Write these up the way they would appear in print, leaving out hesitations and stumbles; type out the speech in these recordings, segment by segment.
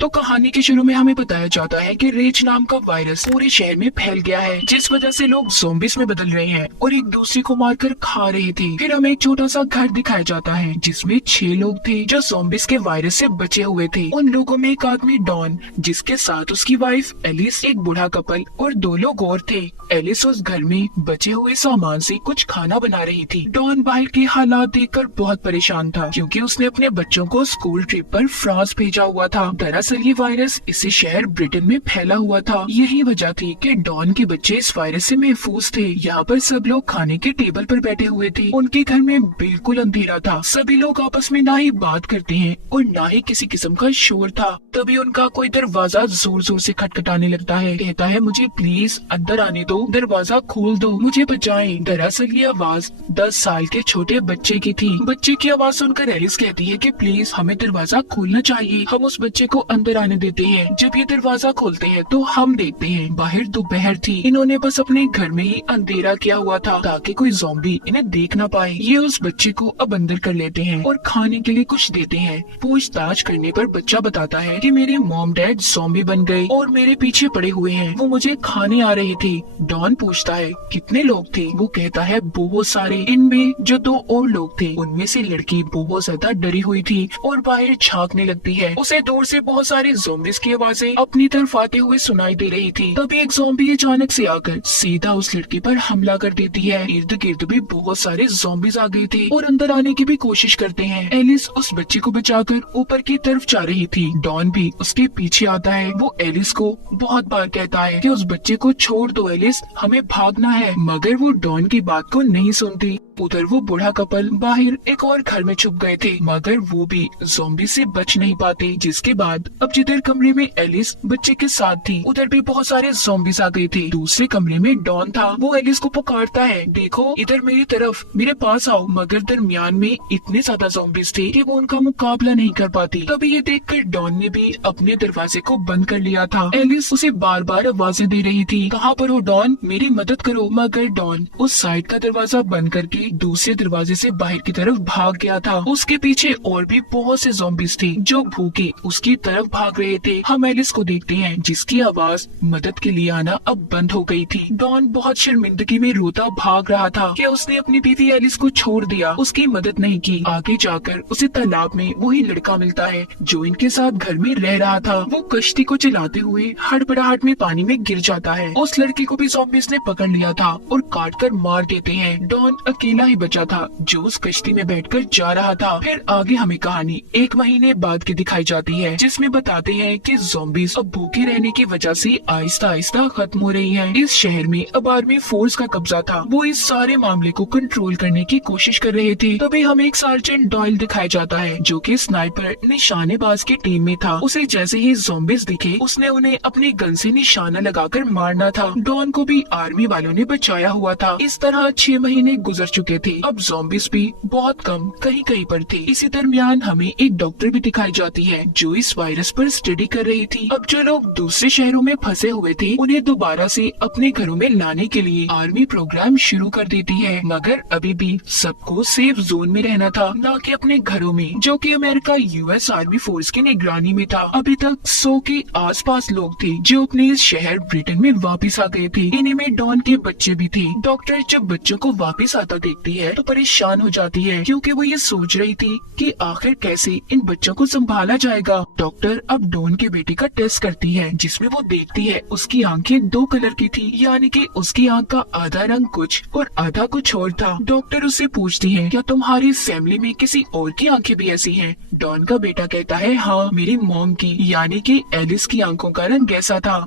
तो कहानी के शुरू में हमें बताया जाता है कि रेच नाम का वायरस पूरे शहर में फैल गया है, जिस वजह से लोग ज़ॉम्बीज़ में बदल रहे हैं और एक दूसरे को मारकर खा रहे थे। फिर हमें एक छोटा सा घर दिखाया जाता है जिसमें 6 लोग थे जो ज़ॉम्बीज़ के वायरस से बचे हुए थे। उन लोगों में एक आदमी डॉन, जिसके साथ उसकी वाइफ एलिस, एक बूढ़ा कपल और 2 लोग और थे। एलिस उस घर में बचे हुए सामान से कुछ खाना बना रही थी। डॉन बाहर के हालात देखकर बहुत परेशान था क्योंकि उसने अपने बच्चों को स्कूल ट्रिप पर फ्रांस भेजा हुआ था। दरअसल ये वायरस इसी शहर ब्रिटेन में फैला हुआ था। यही वजह थी कि डॉन के बच्चे इस वायरस से महफूज थे। यहाँ पर सब लोग खाने के टेबल पर बैठे हुए थे। उनके घर में बिल्कुल अंधेरा था। सभी लोग आपस में ना ही बात करते हैं और ना ही किसी किस्म का शोर था। तभी उनका कोई दरवाजा जोर जोर से खटखटाने लगता है। कहता है, मुझे प्लीज अंदर आने दो, दरवाजा खोल दो, मुझे बचाएं। दरअसल ये आवाज 10 साल के छोटे बच्चे की थी। बच्चे की आवाज सुनकर एलिस कहती है कि प्लीज हमें दरवाजा खोलना चाहिए। हम उस बच्चे को अंदर आने देते हैं। जब ये दरवाजा खोलते हैं तो हम देखते हैं बाहर दोपहर थी। इन्होंने बस अपने घर में ही अंधेरा किया हुआ था ताकि कोई ज़ॉम्बी इन्हें देख ना पाए। ये उस बच्चे को अब अंदर कर लेते हैं और खाने के लिए कुछ देते हैं। पूछताछ करने पर बच्चा बताता है कि मेरे मॉम डैड ज़ॉम्बी बन गए और मेरे पीछे पड़े हुए हैं। वो मुझे खाने आ रहे थे। डॉन पूछता है कितने लोग थे? वो कहता है बहुत सारे। इनमें जो 2 और लोग थे उनमें से लड़की बहुत ज्यादा डरी हुई थी और बाहर झांकने लगती है। उसे दूर से बहुत सारे ज़ॉम्बीज़ की आवाजें अपनी तरफ आते हुए सुनाई दे रही थी। तभी एक ज़ॉम्बी अचानक से आकर सीधा उस लड़की पर हमला कर देती है। इर्द गिर्द भी बहुत सारे ज़ॉम्बीज़ आ गए थे और अंदर आने की भी कोशिश करते हैं। एलिस उस बच्चे को बचाकर ऊपर की तरफ जा रही थी। डॉन भी उसके पीछे आता है। वो एलिस को बहुत बार कहता है कि उस बच्चे को छोड़ दो एलिस, हमें भागना है, मगर वो डॉन की बात को नहीं सुनती। उधर वो बूढ़ा कपल बाहर एक और घर में छुप गए थे, मगर वो भी ज़ॉम्बी से बच नहीं पाते। जिसके बाद अब जिधर कमरे में एलिस बच्चे के साथ थी उधर भी बहुत सारे ज़ॉम्बीज़ आ गए थे। दूसरे कमरे में डॉन था। वो एलिस को पुकारता है, देखो इधर मेरी तरफ, मेरे पास आओ, मगर दरमियान में इतने ज्यादा ज़ॉम्बीज़ थे कि वो उनका मुकाबला नहीं कर पाती। तभी ये देखकर डॉन ने भी अपने दरवाजे को बंद कर लिया था। एलिस उसे बार बार आवाजें दे रही थी, कहाँ पर हो डॉन, मेरी मदद करो। मगर डॉन उस साइड का दरवाजा बंद करके दूसरे दरवाजे से बाहर की तरफ भाग गया था। उसके पीछे और भी बहुत से ज़ॉम्बीज़ थे जो भूखे उसकी तरफ भाग रहे थे। हम एलिस को देखते हैं जिसकी आवाज मदद के लिए आना अब बंद हो गई थी। डॉन बहुत शर्मिंदगी में रोता भाग रहा था कि उसने अपनी बीवी एलिस को छोड़ दिया, उसकी मदद नहीं की। आगे जाकर उसे तालाब में वही लड़का मिलता है जो इनके साथ घर में रह रहा था। वो कश्ती को चलाते हुए हड़बड़ाहट में पानी में गिर जाता है। उस लड़के को भी ज़ॉम्बीज़ ने पकड़ लिया था और काट कर मार देते हैं। डॉन अकेला ही बचा था जो उस कश्ती में बैठकर जा रहा था। फिर आगे हमें कहानी 1 महीने बाद की दिखाई जाती है जिसमें बताते हैं कि ज़ॉम्बीज़ अब भूखे रहने की वजह से आहिस्ता आहिस्ता खत्म हो रही हैं। इस शहर में अब आर्मी फोर्स का कब्जा था। वो इस सारे मामले को कंट्रोल करने की कोशिश कर रहे थे। तभी हमें एक सार्जेंट डॉयल दिखाया जाता है जो कि स्नाइपर निशानेबाज की टीम में था। उसे जैसे ही ज़ॉम्बीज़ दिखे उसने उन्हें अपनी गन से निशाना लगाकर मारना था। डॉन को भी आर्मी वालों ने बचाया हुआ था। इस तरह 6 महीने गुजर चुके थे। अब ज़ॉम्बीज़ भी बहुत कम कहीं कहीं पर थे। इसी दरमियान हमें एक डॉक्टर भी दिखाई जाती है जो इस वायरस पर स्टडी कर रही थी। अब जो लोग दूसरे शहरों में फंसे हुए थे उन्हें दोबारा से अपने घरों में लाने के लिए आर्मी प्रोग्राम शुरू कर देती है, मगर अभी भी सबको सेफ जोन में रहना था, न कि अपने घरों में, जो कि अमेरिका यूएस आर्मी फोर्स की निगरानी में था। अभी तक 100 के आसपास लोग थे जो अपने इस शहर ब्रिटेन में वापस आ गए थे। इन्हीं में डॉन के बच्चे भी थे। डॉक्टर जब बच्चों को वापस आता देखती है तो परेशान हो जाती है क्योंकि वो ये सोच रही थी कि आखिर कैसे इन बच्चों को संभाला जाएगा। डॉक्टर अब डॉन के बेटे का टेस्ट करती है जिसमें वो देखती है उसकी आंखें 2 कलर की थी, यानी कि उसकी आंख का आधा रंग कुछ और आधा कुछ और था। डॉक्टर उससे पूछती है, क्या तुम्हारी फैमिली में किसी और की आंखें भी ऐसी हैं? डॉन का बेटा कहता है, हाँ मेरी मॉम की, यानी कि एलिस की आंखों का रंग ऐसा था।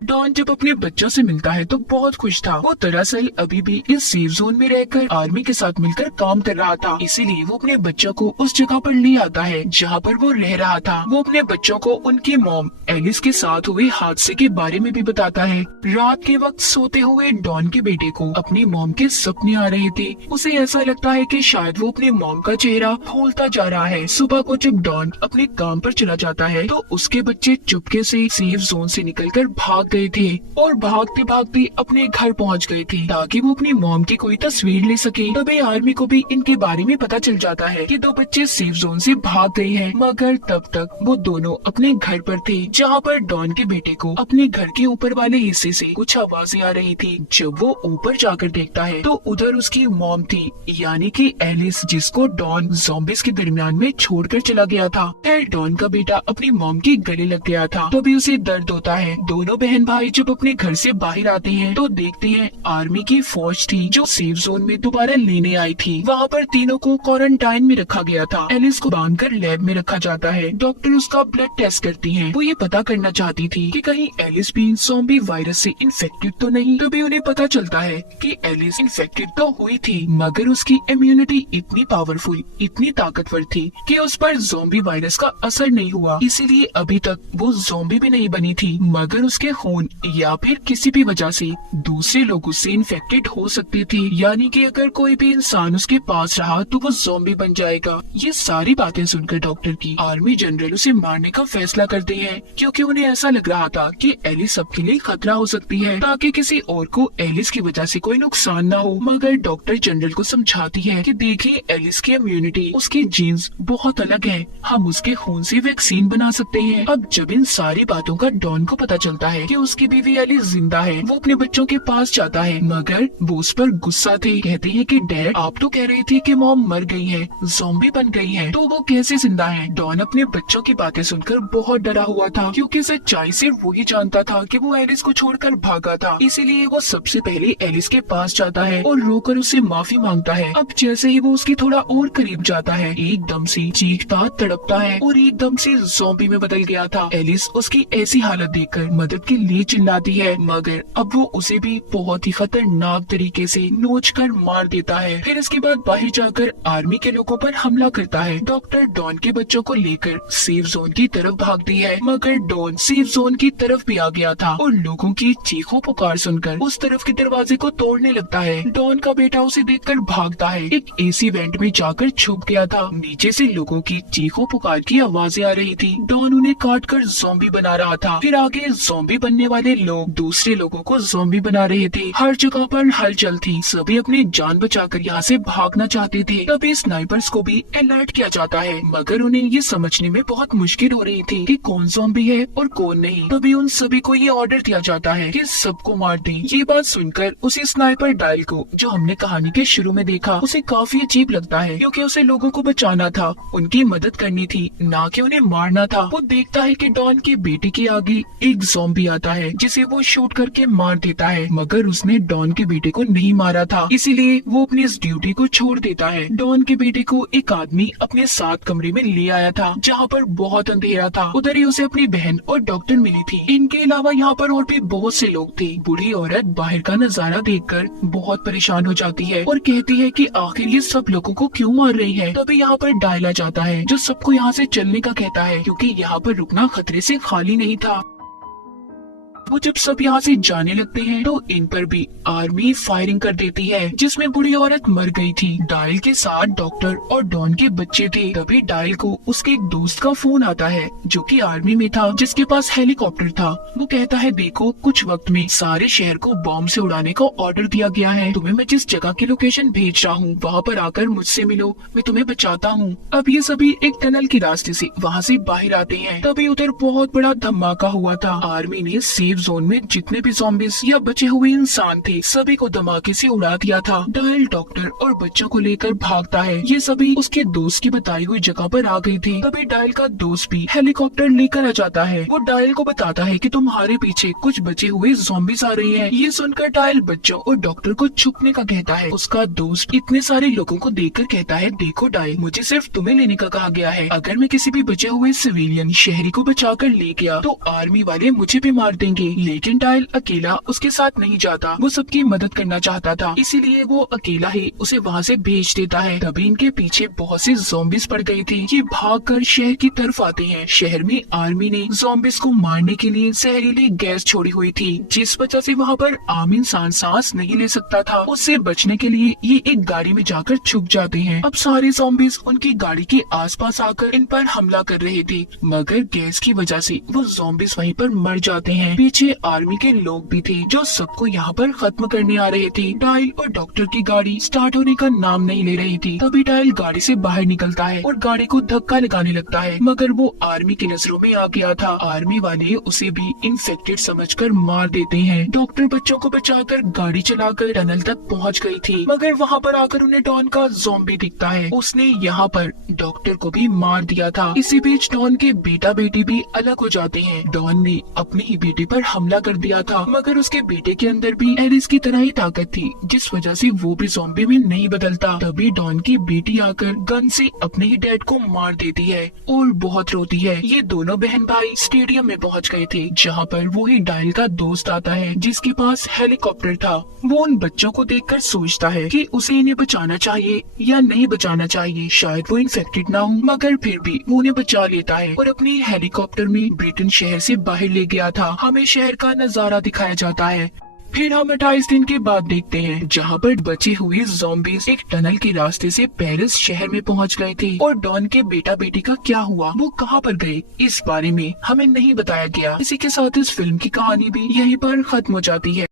डॉन जब अपने बच्चों से मिलता है तो बहुत खुश था। वो दरअसल अभी भी इस सेफ जोन में रहकर आर्मी के साथ मिलकर काम कर रहा था, इसीलिए वो अपने बच्चों को उस जगह पर ले आता है जहाँ पर वो रह रहा था। वो अपने बच्चों को उनकी मॉम एलिस के साथ हुए हादसे के बारे में भी बताता है। रात के वक्त सोते हुए डॉन के बेटे को अपनी मॉम के सपने आ रहे थे। उसे ऐसा लगता है कि शायद वो अपने मॉम का चेहरा भूलता जा रहा है। सुबह को जब डॉन अपने काम पर चला जाता है तो उसके बच्चे चुपके से सेफ जोन से निकलकर भाग भाग गए थे और भागते भागते अपने घर पहुंच गए थे ताकि वो अपनी मॉम की कोई तस्वीर ले सके। तभी आर्मी को भी इनके बारे में पता चल जाता है कि दो बच्चे सेफ जोन से भाग गए हैं, मगर तब तक वो दोनों अपने घर पर थे जहाँ पर डॉन के बेटे को अपने घर के ऊपर वाले हिस्से से कुछ आवाजें आ रही थी। जब वो ऊपर जाकर देखता है तो उधर उसकी मॉम थी, यानी कि एलिस, जिसको डॉन ज़ॉम्बीज़ के दरमियान में छोड़कर चला गया था। फिर डॉन का बेटा अपनी मॉम के गले लग गया था, तभी उसे दर्द होता है। दोनों बहन भाई जब अपने घर से बाहर आते हैं तो देखते हैं आर्मी की फौज थी जो सेफ जोन में दोबारा लेने आई थी। वहाँ पर तीनों को क्वारंटाइन में रखा गया था। एलिस को बांधकर लैब में रखा जाता है। डॉक्टर उसका ब्लड टेस्ट करती हैं। वो ये पता करना चाहती थी कि कहीं एलिस भी ज़ॉम्बी वायरस से इन्फेक्टेड तो नहीं। तभी उन्हें पता चलता है कि एलिस इन्फेक्टेड तो हुई थी, मगर उसकी इम्यूनिटी इतनी पावरफुल, इतनी ताकतवर थी कि उस पर ज़ॉम्बी वायरस का असर नहीं हुआ। इसीलिए अभी तक वो ज़ॉम्बी भी नहीं बनी थी, मगर उसके खून या फिर किसी भी वजह से दूसरे लोगों से इन्फेक्टेड हो सकती थी, यानी कि अगर कोई भी इंसान उसके पास रहा तो वो ज़ॉम्बी बन जाएगा। ये सारी बातें सुनकर डॉक्टर की आर्मी जनरल उसे मारने का फैसला करते हैं, क्योंकि उन्हें ऐसा लग रहा था कि एलिस सबके लिए खतरा हो सकती है, ताकि किसी और को एलिस की वजह से कोई नुकसान न हो। मगर डॉक्टर जनरल को समझाती है कि देखिए, एलिस की इम्यूनिटी, उसके जीन्स बहुत अलग है, हम उसके खून से वैक्सीन बना सकते हैं। अब जब इन सारी बातों का डॉन को पता चलता है कि उसकी बीवी एलिस जिंदा है, वो अपने बच्चों के पास जाता है, मगर वो उस पर गुस्सा थे। कहते हैं कि डैड, आप तो कह रहे थे कि मॉम मर गई है, ज़ॉम्बी बन गई है, तो वो कैसे जिंदा है? डॉन अपने बच्चों की बातें सुनकर बहुत डरा हुआ था, क्योंकि सच्चाई सिर्फ वही जानता था कि वो एलिस को छोड़कर भागा था। इसीलिए वो सबसे पहले एलिस के पास जाता है और रोकर उससे माफी मांगता है। अब जैसे ही वो उसके थोड़ा और करीब जाता है, एकदम से चीखता तड़पता है और एकदम से ज़ॉम्बी में बदल गया था। एलिस उसकी ऐसी हालत देखकर मदद के लिए चिल्लाती है, मगर अब वो उसे भी बहुत ही खतरनाक तरीके से नोचकर मार देता है। फिर इसके बाद बाहर जाकर आर्मी के लोगों पर हमला करता है। डॉक्टर डॉन के बच्चों को लेकर सेफ जोन की तरफ भागती है, मगर डॉन सेफ जोन की तरफ भी आ गया था और लोगों की चीखों पुकार सुनकर उस तरफ के दरवाजे को तोड़ने लगता है। डॉन का बेटा उसे देखकर भागता है, एक एसी वेंट में जाकर छुप गया था। नीचे से लोगों की चीखों पुकार की आवाजें आ रही थी। डॉन उन्हें काटकर ज़ॉम्बी बना रहा था। फिर आगे ज़ॉम्बी बनने वाले लोग दूसरे लोगों को ज़ॉम्बी बना रहे थे। हर जगह पर हलचल थी, सभी अपनी जान बचाकर यहाँ से भागना चाहते थे। तभी स्नाइपर्स को भी अलर्ट किया जाता है, मगर उन्हें ये समझने में बहुत मुश्किल हो रही थी कि कौन ज़ॉम्बी है और कौन नहीं। तभी उन सभी को ये ऑर्डर दिया जाता है कि सबको मार दें। ये बात सुनकर उसी स्नाइपर डायल को, जो हमने कहानी के शुरू में देखा, उसे काफी अजीब लगता है, क्योंकि उसे लोगों को बचाना था, उनकी मदद करनी थी, ना कि उन्हें मारना था। वो देखता है कि डॉन के बेटे के आगे एक ज़ॉम्बी आता है, जिसे वो शूट करके मार देता है, मगर उसने डॉन के बेटे को नहीं मारा था, इसीलिए वो अपनी इस ड्यूटी को छोड़ देता है। डॉन के बेटे को एक आदमी अपने साथ कमरे में ले आया था, जहाँ पर बहुत अंधेरा था। उधर ही उसे अपनी बहन और डॉक्टर मिली थी। इनके अलावा यहाँ पर और भी बहुत से लोग थे। बूढ़ी औरत बाहर का नजारा देखकर बहुत परेशान हो जाती है और कहती है कि आखिर ये सब लोगों को क्यों मार रही है। तभी यहाँ पर डायला जाता है, जो सबको यहाँ से चलने का कहता है, क्योंकि यहाँ पर रुकना खतरे से खाली नहीं था। वो जब सब यहाँ से जाने लगते हैं तो इन पर भी आर्मी फायरिंग कर देती है, जिसमें बूढ़ी औरत मर गई थी। डायल के साथ डॉक्टर और डॉन के बच्चे थे। तभी डायल को उसके एक दोस्त का फोन आता है, जो कि आर्मी में था, जिसके पास हेलीकॉप्टर था। वो कहता है, देखो, कुछ वक्त में सारे शहर को बॉम्ब से उड़ाने का ऑर्डर दिया गया है। तुम्हें मैं जिस जगह की लोकेशन भेज रहा हूँ, वहाँ पर आकर मुझसे मिलो, मैं तुम्हें बचाता हूँ। अब ये सभी एक टनल के रास्ते से वहाँ से बाहर आते हैं। तभी उधर बहुत बड़ा धमाका हुआ था। आर्मी ने सेफ जोन में जितने भी ज़ॉम्बीज़ या बचे हुए इंसान थे, सभी को धमाके से उड़ा दिया था। डायल डॉक्टर और बच्चों को लेकर भागता है। ये सभी उसके दोस्त की बताई हुई जगह पर आ गई थी। तभी डायल का दोस्त भी हेलीकॉप्टर लेकर आ जाता है। वो डायल को बताता है कि तुम्हारे पीछे कुछ बचे हुए ज़ॉम्बीज़ आ रही हैं। ये सुनकर डायल बच्चों और डॉक्टर को छुपने का कहता है। उसका दोस्त इतने सारे लोगों को देखकर कहता है, देखो डायल, मुझे सिर्फ तुम्हें लेने का कहा गया है। अगर मैं किसी भी बचे हुए सिविलियन शहरी को बचाकर ले गया तो आर्मी वाले मुझे भी मार देंगे। लेकिन डायल अकेला उसके साथ नहीं जाता। वो सबकी मदद करना चाहता था, इसीलिए वो अकेला ही उसे वहाँ से भेज देता है। तभी इनके पीछे बहुत सी ज़ॉम्बीज़ पड़ गई थी। ये भागकर शहर की तरफ आते हैं। शहर में आर्मी ने ज़ॉम्बीज़ को मारने के लिए जहरीली गैस छोड़ी हुई थी, जिस वजह से वहाँ पर आम इंसान सांस नहीं ले सकता था। उससे बचने के लिए ये एक गाड़ी में जाकर छुप जाते हैं। अब सारे ज़ॉम्बीज़ उनकी गाड़ी के आसपास आकर इन पर हमला कर रहे थे, मगर गैस की वजह से वो ज़ॉम्बीज़ वहीं पर मर जाते हैं। पीछे आर्मी के लोग भी थे जो सबको यहाँ पर खत्म करने आ रहे थे। डायल और डॉक्टर की गाड़ी स्टार्ट होने का नाम नहीं ले रही थी। तभी डायल गाड़ी से बाहर निकलता है और गाड़ी को धक्का लगाने लगता है, मगर वो आर्मी की नजरों में आ गया था। आर्मी वाले उसे भी इन्फेक्टेड समझकर मार देते हैं। डॉक्टर बच्चों को बचाकर गाड़ी चलाकर टनल तक पहुँच गई थी, मगर वहाँ पर आकर उन्हें डॉन का ज़ॉम्बी दिखता है। उसने यहाँ पर डॉक्टर को भी मार दिया था। इसी बीच डॉन के बेटा बेटी भी अलग हो जाते हैं। डॉन ने अपने ही बेटे पर हमला कर दिया था, मगर उसके बेटे के अंदर भी एलिस की तरह ही ताकत थी, जिस वजह से वो भी ज़ॉम्बी में नहीं बदलता। तभी डॉन की बेटी आकर गन से अपने ही डैड को मार देती है और बहुत रोती है। ये दोनों बहन भाई स्टेडियम में पहुंच गए थे, जहां पर वो ही डायल का दोस्त आता है जिसके पास हेलीकॉप्टर था। वो उन बच्चों को देखकर सोचता है कि उसे इन्हें बचाना चाहिए या नहीं बचाना चाहिए। शायद वो इन्फेक्टेड ना हो, मगर फिर भी वो उन्हें बचा लेता है और अपनी हेलीकॉप्टर में ब्रिटेन शहर से बाहर ले गया था। हमें शहर का नजारा दिखाया जाता है। फिर हम 28 दिन के बाद देखते हैं, जहाँ पर बचे हुए ज़ॉम्बीज़ एक टनल के रास्ते से पेरिस शहर में पहुँच गए थे। और डॉन के बेटा बेटी का क्या हुआ, वो कहाँ पर गए, इस बारे में हमें नहीं बताया गया। इसी के साथ इस फिल्म की कहानी भी यहीं पर खत्म हो जाती है।